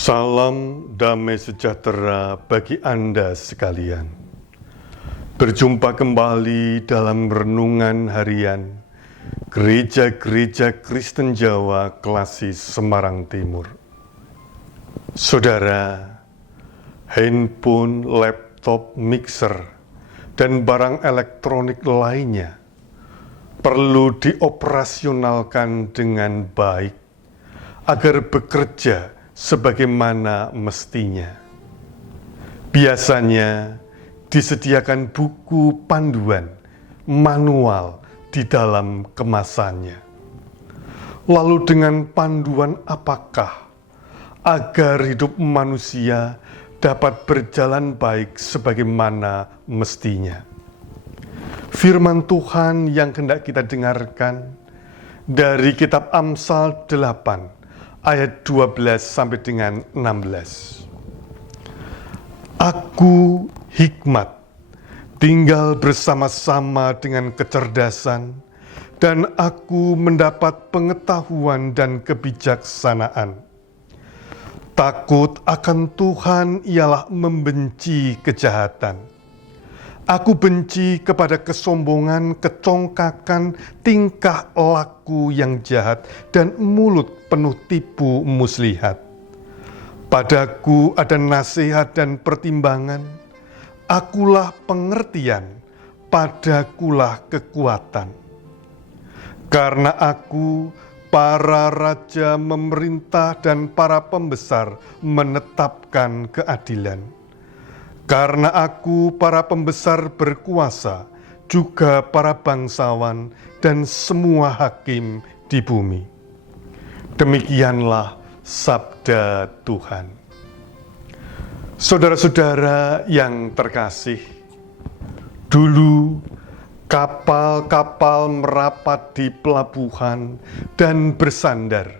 Salam damai sejahtera bagi Anda sekalian. Berjumpa kembali dalam renungan harian Gereja-Gereja Kristen Jawa Klasis Semarang Timur. Saudara, handphone, laptop, mixer, dan barang elektronik lainnya perlu dioperasionalkan dengan baik agar bekerja sebagaimana mestinya. Biasanya disediakan buku panduan, manual di dalam kemasannya. Lalu dengan panduan apakah agar hidup manusia dapat berjalan baik sebagaimana mestinya? Firman Tuhan yang hendak kita dengarkan dari kitab Amsal 8 ayat 12 sampai dengan 16. Aku hikmat, tinggal bersama-sama dengan kecerdasan, dan aku mendapat pengetahuan dan kebijaksanaan. Takut akan Tuhan ialah membenci kejahatan. Aku benci kepada kesombongan, kecongkakan, tingkah laku yang jahat, dan mulut penuh tipu muslihat. Padaku ada nasihat dan pertimbangan, akulah pengertian, padakulah kekuatan. Karena aku, para raja memerintah dan para pembesar menetapkan keadilan. Karena aku, para pembesar berkuasa, juga para bangsawan dan semua hakim di bumi. Demikianlah sabda Tuhan. Saudara-saudara yang terkasih, dulu kapal-kapal merapat di pelabuhan dan bersandar,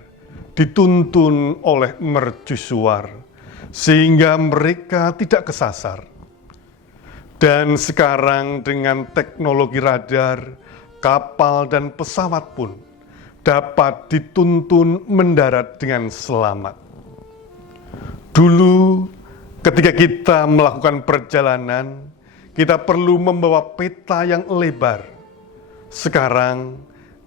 dituntun oleh mercusuar, sehingga mereka tidak kesasar. Dan sekarang dengan teknologi radar, kapal dan pesawat pun dapat dituntun mendarat dengan selamat. Dulu ketika kita melakukan perjalanan, kita perlu membawa peta yang lebar. Sekarang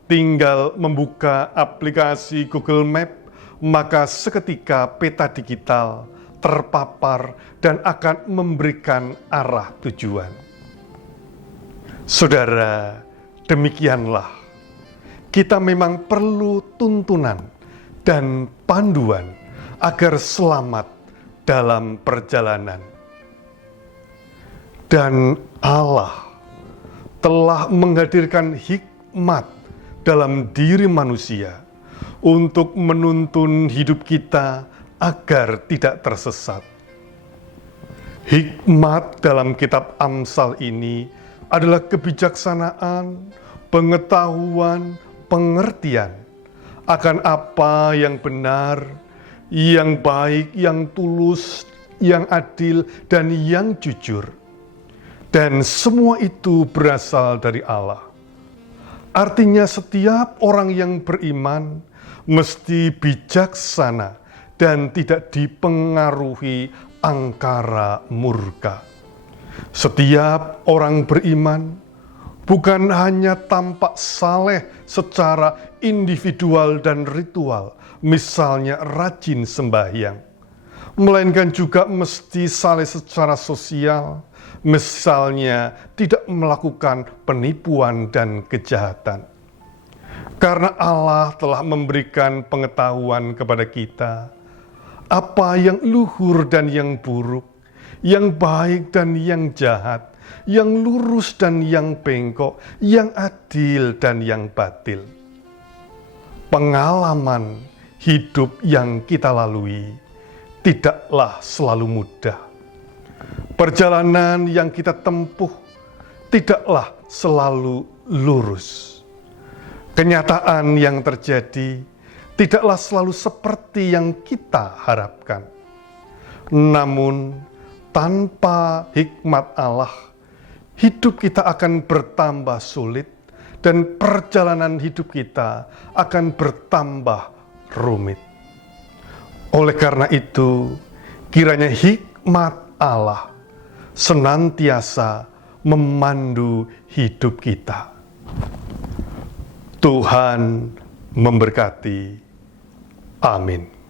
tinggal membuka aplikasi Google Map, maka seketika peta digital terpapar dan akan memberikan arah tujuan. Saudara, demikianlah kita memang perlu tuntunan dan panduan agar selamat dalam perjalanan. Dan Allah telah menghadirkan hikmat dalam diri manusia untuk menuntun hidup kita agar tidak tersesat. Hikmat dalam kitab Amsal ini adalah kebijaksanaan, pengetahuan, pengertian akan apa yang benar, yang baik, yang tulus, yang adil, dan yang jujur. Dan semua itu berasal dari Allah. Artinya setiap orang yang beriman mesti bijaksana dan tidak dipengaruhi angkara murka. Setiap orang beriman bukan hanya tampak saleh secara individual dan ritual, misalnya rajin sembahyang, melainkan juga mesti saleh secara sosial, misalnya tidak melakukan penipuan dan kejahatan. Karena Allah telah memberikan pengetahuan kepada kita, apa yang luhur dan yang buruk, yang baik dan yang jahat, yang lurus dan yang bengkok, yang adil dan yang batil. Pengalaman hidup yang kita lalui tidaklah selalu mudah. Perjalanan yang kita tempuh tidaklah selalu lurus. Kenyataan yang terjadi tidaklah selalu seperti yang kita harapkan. Namun, tanpa hikmat Allah, hidup kita akan bertambah sulit dan perjalanan hidup kita akan bertambah rumit. Oleh karena itu, kiranya hikmat Allah senantiasa memandu hidup kita. Tuhan memberkati. Amin.